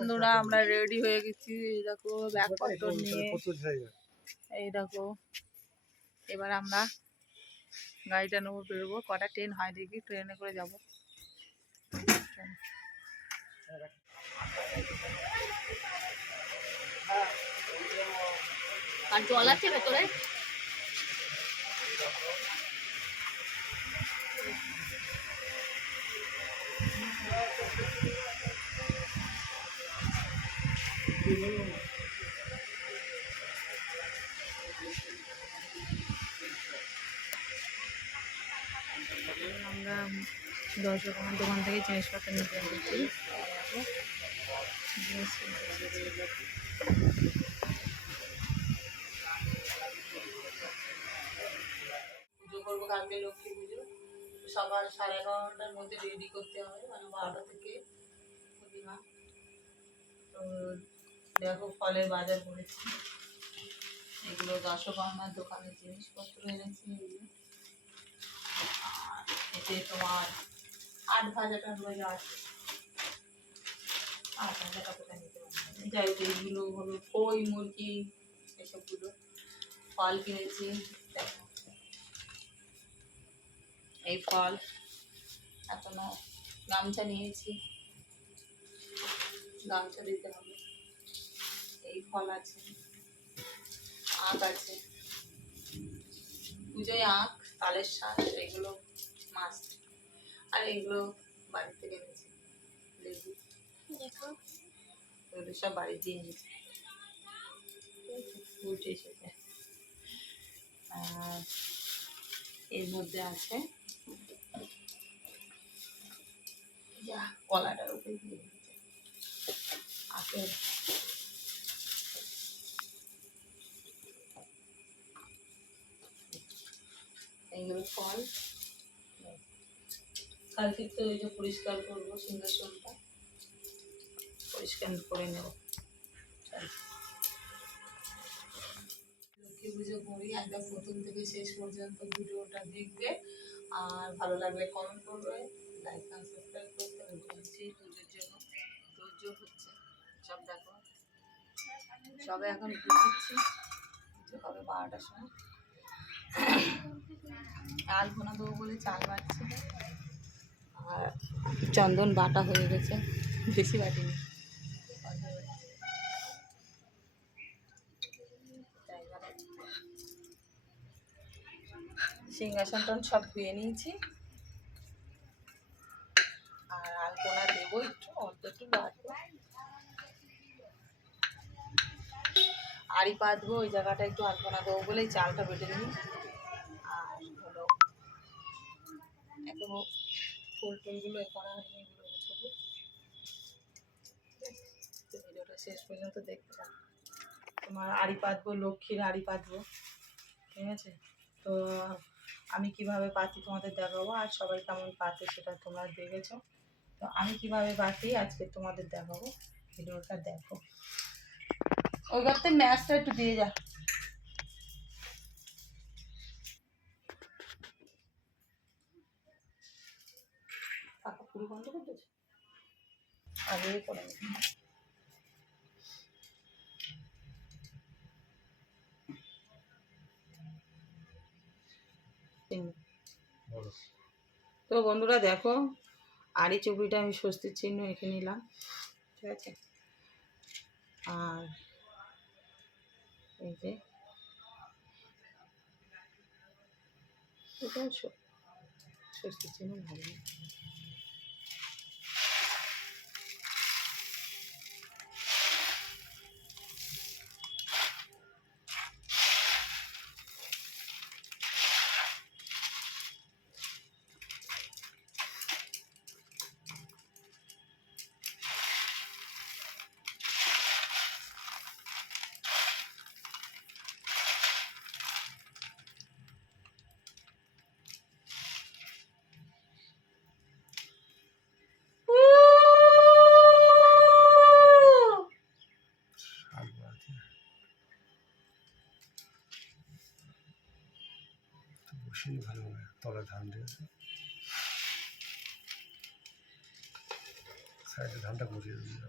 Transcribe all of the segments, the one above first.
বন্ধুরা আমরা রেডি হয়ে গেছি। এই দেখো ব্যাগপত্র নিয়ে। এই দেখো এবার আমরা গাড়িটা নেব বেরোবো। কটা ট্রেন হয় দেখি ট্রেনে করে যাব। আর জল আছে ভেতরে? আমরা দশ রকমের দোকান থেকে জিনিসপত্র নিতে এসেছি। পুজো করব কালকে লক্ষ্মী পুজো। সকাল সাড়ে এগারোটার মধ্যে রেডি করতে হবে মানে বারোটা থেকে প্রতিমা। তো দেখো ফলের বাজার করেছি। এগুলো দশকর্মার দোকানের জিনিসপত্র এনেছি আর এতে তোমার আট ভাজা টাট ভাজা আছে। আট ভাজা কতটা নিতে পারবে যাই হোক, এইগুলো হলো কই, মুরগি, এসবগুলো ফল কিনেছি। দেখো। এই ফল এখনও গামছা নিয়েছি। গামছা দিতে হবে। এই ফল আছে। আখ আছে। পুজোয় আখ তালের শাঁস এগুলো মাছ আর এগুলো বাড়ি থেকে এনেছি। লেবু। এগুলো সব বাড়ি দিয়ে এনেছি। এসেছে। আর এর মধ্যে আছে কলাটার উপরে দিয়ে আপেল এইগুলো ফল। কালকে তো ওই যে পরিষ্কার করব সিংহাসনটা। পরিষ্কার করে নেব। লক্ষ্মী পুজো করি একদম প্রথম থেকে শেষ পর্যন্ত ভিডিওটা দেখবে। আর ভালো লাগলে কমেন্ট করবে লাইক আর সাবস্ক্রাইব করতে বলছি পুজোর জন্য ধৈর্য হচ্ছে, সব দেখো। সবে এখন বুঝছি পুজো হবে বারোটার সময়। দেবো বলে চাল বাড়ছে। আর চন্দন বাটা হয়ে গেছে, বেশি বাটিনি। সিংহাসন টন সব ধুয়ে নিয়েছি। আর আলপনা দেবো একটু, অল্প একটু বাটবো আড়ি পাতবো ওই জায়গাটা একটু আলপনা দেবো বলে চালটা বেটে নিই। এখনও ফুল টুলগুলো করা হয়নি, এগুলো গুছাবো। ভিডিওটা শেষ পর্যন্ত দেখতে পাবো তোমার আড়ি পাতবো, লক্ষ্মীর আড়ি পাতবো, ঠিক আছে? তো আমি কীভাবে পাতি তোমাদের দেখাবো, আর সবাই কেমন পাতে সেটা তোমরা দেখেছ। তো আমি কীভাবে পাতি আজকে তোমাদের দেখাবো, ভিডিওটা দেখো। ওই করতে ম্যাচটা একটু দিয়ে যা। বন্ধ করে দিয়েছ? আগে করে তো বন্ধুরা দেখো, আড়ি চুবড়িটা আমি স্বস্তির চিহ্ন এঁকে নিলাম, ঠিক আছে? আর এই যে স্বস্তির চিহ্ন ভালো সাইডে ধানটা বসিয়ে দিয়ে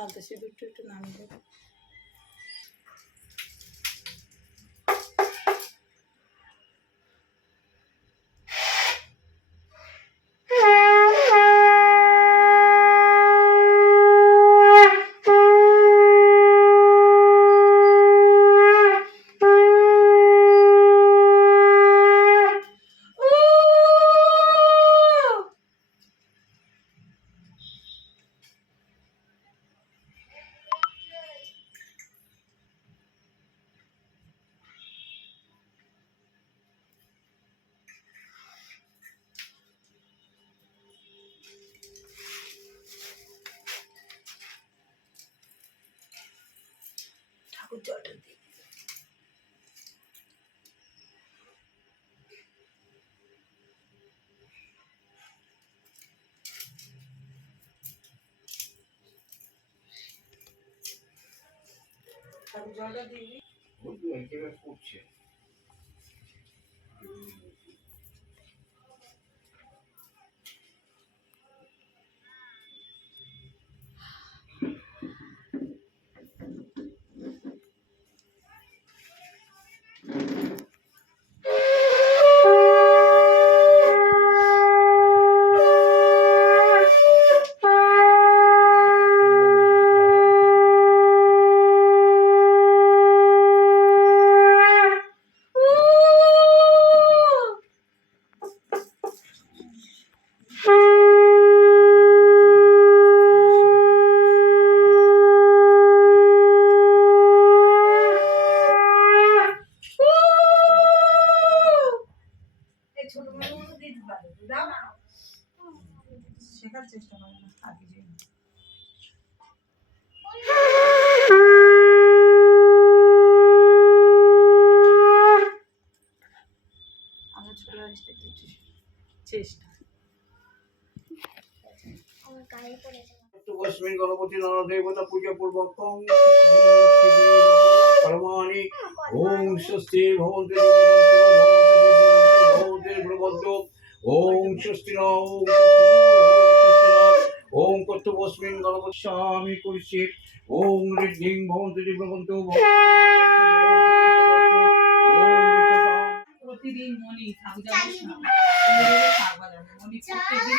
പാദശി വിട്ടിട്ട് നല്ലത് জলটা দিই। জলটা দিবি করছে তস্মিন গণপতি নরদেবতা পূজা পূর্বক কর্মাণি ওম স্বস্তি ভবন্তি ভবন্তি ভবন্ত ওম স্বস্তি ন ওম কর্তব্যস্মিন গণপতি স্বামী করছি ওম ঋদ্ধিং ভবন্তি ভবন্ত প্রতিদিন মনি ঠাকুর যাবে মনি প্রত্যেকদিন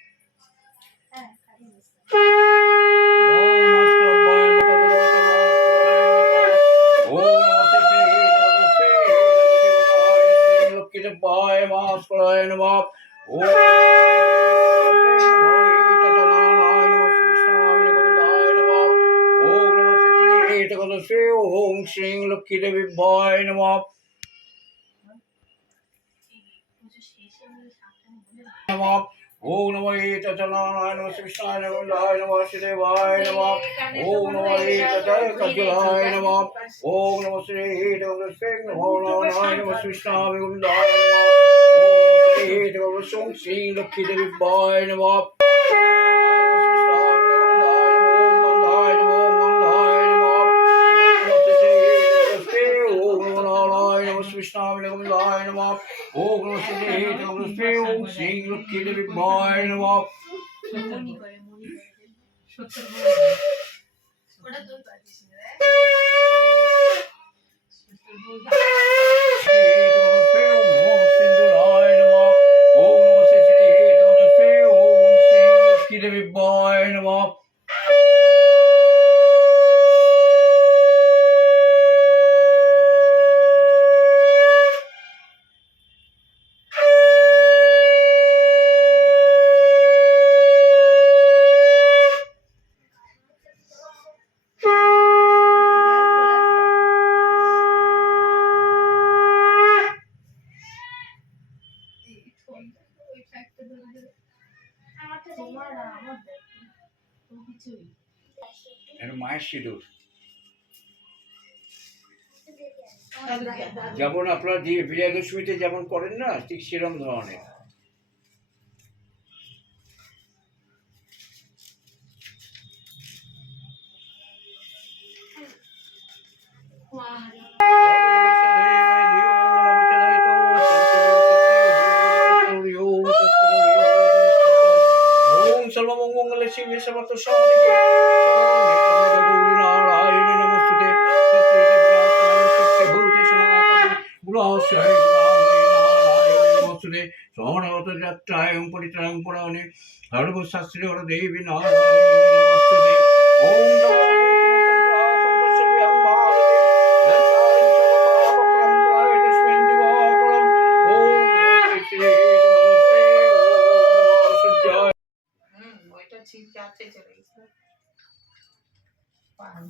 বুদ্ধি শিব গয়া ওম শ্রী লক্ষ্মী দেবী ভয় নমঃ নমঃ ওম নমঃ তচনায় নমঃ কৃষ্ণায় নমঃ লায় নমঃ শ্রীদেবায় নমঃ ওম নমঃ তচকাজলায় নমঃ ওম নমঃ শ্রী দেবশ্রী নমো নারায়ণ নমঃ কৃষ্ণায় গোবিন্দায় নমঃ ওম শ্রী দেবশ্রী শ্রী লক্ষ্মী দেবী ভয় নমঃ শ্রী লক্ষ্মী দেবী ভয় নমঃ সত্তর Boy, সিঁদুর? দাদু। যেমন আপনারা দিয়ে বিজয়াদশমীতে যেমন করেন না ঠিক সেরম ধরনের ওম নমস্তুতে সমনগত যাত্রায় পরিত্রাং পুরাণে সর্বশাস্ত্রী ওর দেবী নারায়ণ নমস্তুতে। ওম হুম, ওইটা ছিটকে আছে চলে গেছে। পারব